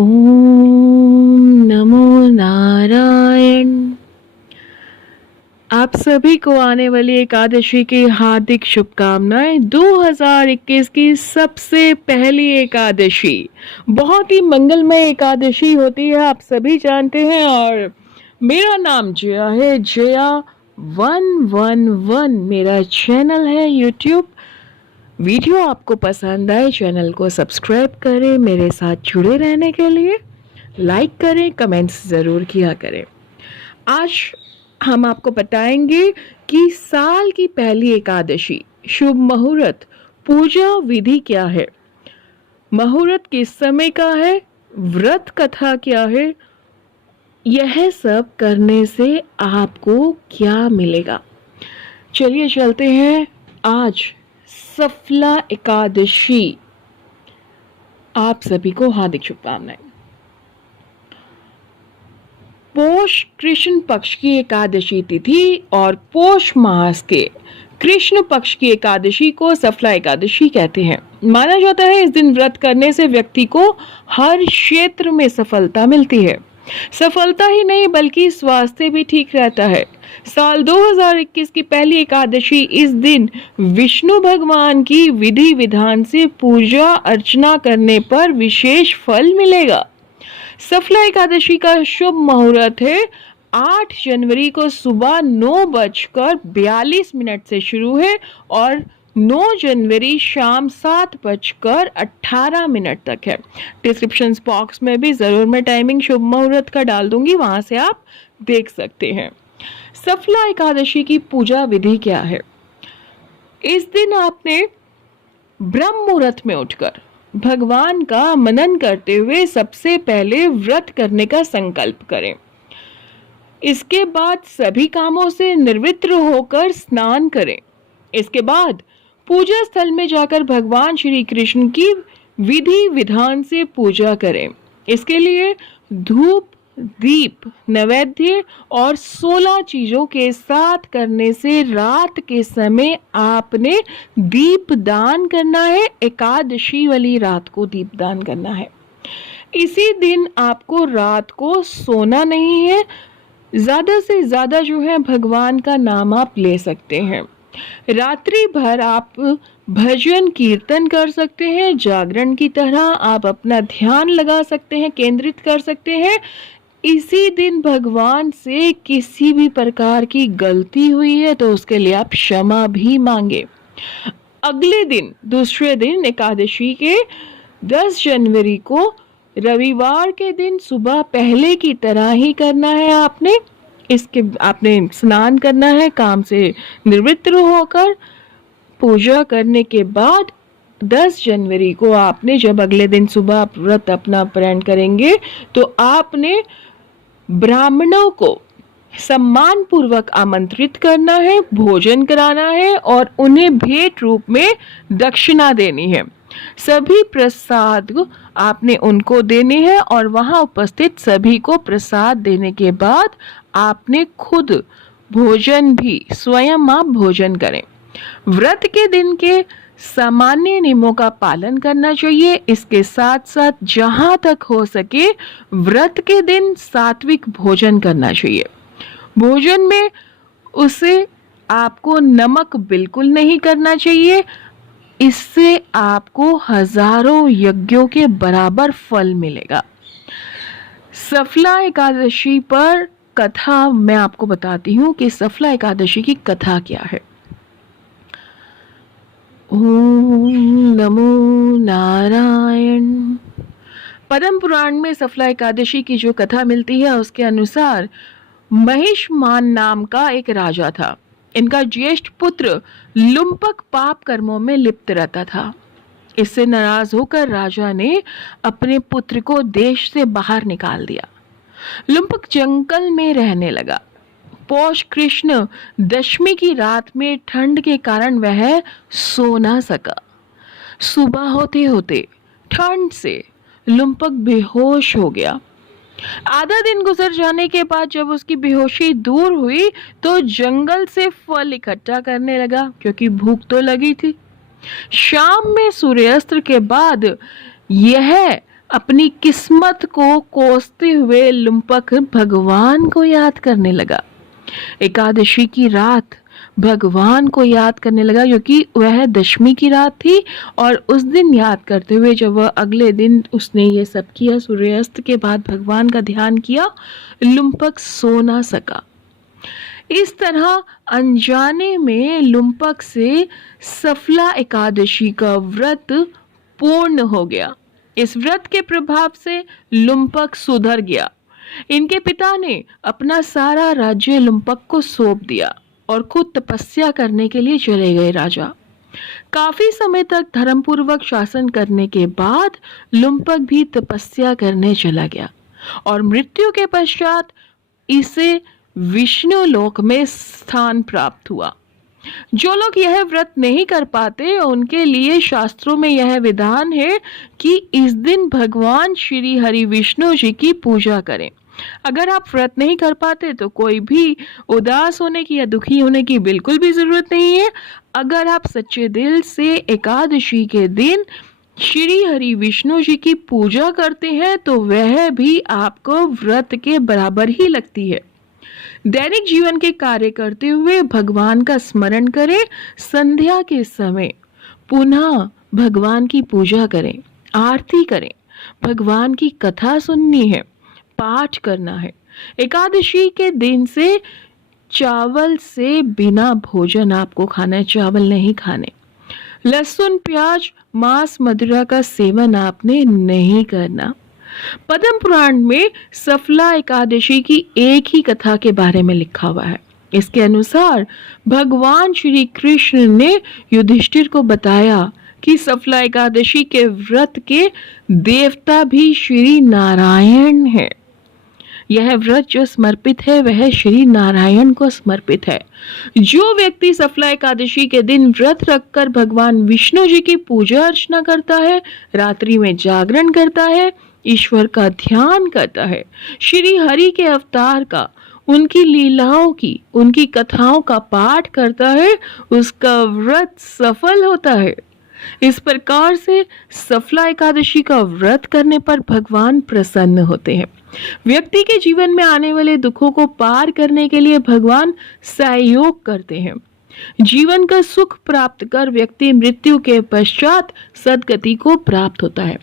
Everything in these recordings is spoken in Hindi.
ओम नमो नारायण। आप सभी को आने वाली एकादशी की हार्दिक शुभकामनाएं। 2021 की सबसे पहली एकादशी बहुत ही मंगलमय एकादशी होती है, आप सभी जानते हैं। और मेरा नाम जया है, जया 111 मेरा चैनल है यूट्यूब। वीडियो आपको पसंद आए, चैनल को सब्सक्राइब करें। मेरे साथ जुड़े रहने के लिए लाइक करें, कमेंट्स ज़रूर किया करें। आज हम आपको बताएंगे कि साल की पहली एकादशी, शुभ मुहूर्त, पूजा विधि क्या है, मुहूर्त किस समय का है, व्रत कथा क्या है, यह सब करने से आपको क्या मिलेगा। चलिए चलते हैं। आज सफला एकादशी, आप सभी को हार्दिक शुभकामनाएं। पोष कृष्ण पक्ष की एकादशी तिथि और पोष मास के कृष्ण पक्ष की एकादशी को सफला एकादशी कहते हैं। माना जाता है इस दिन व्रत करने से व्यक्ति को हर क्षेत्र में सफलता मिलती है। सफलता ही नहीं बल्कि स्वास्थ्य भी ठीक रहता है। साल 2021 की पहली एकादशी इस दिन विष्णु भगवान की विधि विधान से पूजा अर्चना करने पर विशेष फल मिलेगा। सफला एकादशी का शुभ मुहूर्त है 8 जनवरी को सुबह 9:42 से शुरू है और 9 जनवरी शाम 7:18 तक है। डिस्क्रिप्शन बॉक्स में भी जरूर मैं टाइमिंग शुभ मुहूर्त का डाल दूंगी, वहां से आप देख सकते हैं। सफला एकादशी की पूजा विधि क्या है। इस दिन आपने ब्रह्म मुहूर्त में उठकर भगवान का मनन करते हुए सबसे पहले व्रत करने का संकल्प करें। इसके बाद सभी कामों से निवृत्त होकर स्नान करें। इसके बाद पूजा स्थल में जाकर भगवान श्री कृष्ण की विधि विधान से पूजा करें। इसके लिए धूप, दीप, नैवेद्य और 16 चीजों के साथ करने से रात के समय आपने दीप दान करना है। एकादशी वाली रात को दीप दान करना है। इसी दिन आपको रात को सोना नहीं है। ज्यादा से ज्यादा जो है भगवान का नाम आप ले सकते हैं। रात्रि भर आप भजन कीर्तन कर सकते हैं। जागरण की तरह आप अपना ध्यान लगा सकते हैं, केंद्रित कर सकते हैं। इसी दिन भगवान से किसी भी प्रकार की गलती हुई है तो उसके लिए आप क्षमा भी मांगे। अगले दिन, दूसरे दिन एकादशी के 10 जनवरी को रविवार के दिन सुबह पहले की तरह ही करना है। आपने स्नान करना है, काम से निवृत्त होकर पूजा करने के बाद 10 जनवरी को आपने, जब अगले दिन सुबह आप व्रत अपना पारण करेंगे, तो आपने ब्राह्मणों को सम्मान पूर्वक आमंत्रित करना है, भोजन कराना है और उन्हें भेंट रूप में दक्षिणा देनी है। सभी प्रसाद आपने उनको देने हैं और वहां उपस्थित सभी को प्रसाद देने के बाद आपने खुद भोजन भी स्वयं आप भोजन करें। व्रत के दिन के सामान्य नियमों का पालन करना चाहिए। इसके साथ साथ जहां तक हो सके व्रत के दिन सात्विक भोजन करना चाहिए। भोजन में उसे आपको नमक बिल्कुल नहीं करना चाहिए। इससे आपको हजारों यज्ञों के बराबर फल मिलेगा। सफला एकादशी पर कथा मैं आपको बताती हूँ कि सफला एकादशी की कथा क्या है। ओम नमो नारायण। पद्म पुराण में सफला एकादशी की जो कथा मिलती है उसके अनुसार महिषमान नाम का एक राजा था। इनका ज्येष्ठ पुत्र लुम्पक पाप कर्मों में लिप्त रहता था। इससे नाराज होकर राजा ने अपने पुत्र को देश से बाहर निकाल दिया। लुम्पक जंगल में रहने लगा। पौष कृष्ण दशमी की रात में ठंड के कारण वह सो ना सका। सुबह होते होते ठंड से लुम्पक बेहोश हो गया। आधा दिन गुजर जाने के बाद जब उसकी बेहोशी दूर हुई तो जंगल से फल इकट्ठा करने लगा, क्योंकि भूख तो लगी थी। शाम में सूर्यास्त के बाद यह अपनी किस्मत को कोसते हुए लुम्पक भगवान को याद करने लगा। एकादशी की रात भगवान को याद करने लगा क्योंकि वह दशमी की रात थी, और उस दिन याद करते हुए जब वह अगले दिन उसने ये सब किया, सूर्यास्त के बाद भगवान का ध्यान किया, लुम्पक सो ना सका। इस तरह अनजाने में लुम्पक से सफला एकादशी का व्रत पूर्ण हो गया। इस व्रत के प्रभाव से लुम्पक सुधर गया। इनके पिता ने अपना सारा राज्य लुम्पक को सौंप दिया और खुद तपस्या करने के लिए चले गए राजा। काफी समय तक धर्मपूर्वक शासन करने के बाद लुम्पक भी तपस्या करने चला गया और मृत्यु के पश्चात इसे विष्णु लोक में स्थान प्राप्त हुआ। जो लोग यह व्रत नहीं कर पाते उनके लिए शास्त्रों में यह विधान है कि इस दिन भगवान श्री हरि विष्णु जी की पूजा करें। अगर आप व्रत नहीं कर पाते तो कोई भी उदास होने की या दुखी होने की बिल्कुल भी जरूरत नहीं है। अगर आप सच्चे दिल से एकादशी के दिन श्री हरि विष्णु जी की पूजा करते हैं तो वह भी आपको व्रत के बराबर ही लगती है। दैनिक जीवन के कार्य करते हुए भगवान का स्मरण करें। संध्या के समय पुनः भगवान की पूजा करें, आरती करें, भगवान की कथा सुननी है, पाठ करना है। एकादशी के दिन से चावल से बिना भोजन आपको खाना है, चावल नहीं खाने। लहसुन, प्याज, मांस, मदिरा का सेवन आपने नहीं करना। पद्म पुराण में सफला एकादशी की एक ही कथा के बारे में लिखा हुआ है। इसके अनुसार भगवान श्री कृष्ण ने युधिष्ठिर को बताया कि सफला एकादशी के व्रत के देवता भी श्री नारायण है। यह व्रत जो समर्पित है वह श्री नारायण को समर्पित है। जो व्यक्ति सफला एकादशी के दिन व्रत रखकर भगवान विष्णु जी की पूजा अर्चना करता है, रात्रि में जागरण करता है, ईश्वर का ध्यान करता है, श्री हरि के अवतार का, उनकी लीलाओं की, उनकी कथाओं का पाठ करता है, उसका व्रत सफल होता है। इस प्रकार से सफला एकादशी का व्रत करने पर भगवान प्रसन्न होते हैं। व्यक्ति के जीवन में आने वाले दुखों को पार करने के लिए भगवान सहयोग करते हैं। जीवन का सुख प्राप्त कर व्यक्ति मृत्यु के पश्चात सद्गति को प्राप्त होता है।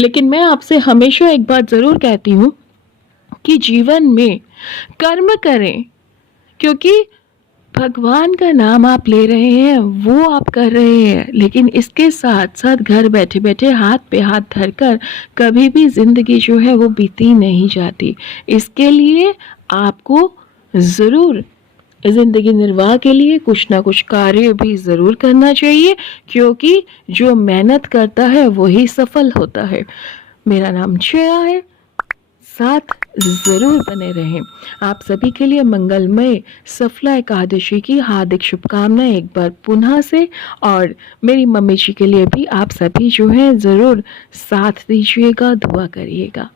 लेकिन मैं आपसे हमेशा एक बात जरूर कहती हूँ कि जीवन में कर्म करें, क्योंकि भगवान का नाम आप ले रहे हैं, वो आप कर रहे हैं, लेकिन इसके साथ साथ घर बैठे बैठे हाथ पे हाथ धरकर कभी भी जिंदगी जो है वो बीती नहीं जाती। इसके लिए आपको ज़रूर जिंदगी निर्वाह के लिए कुछ ना कुछ कार्य भी ज़रूर करना चाहिए, क्योंकि जो मेहनत करता है वही सफल होता है। मेरा नाम जया है, साथ ज़रूर बने रहें। आप सभी के लिए मंगलमय सफला एकादशी की हार्दिक शुभकामनाएं एक बार पुनः से, और मेरी मम्मी जी के लिए भी आप सभी जो है ज़रूर साथ दीजिएगा, दुआ करिएगा।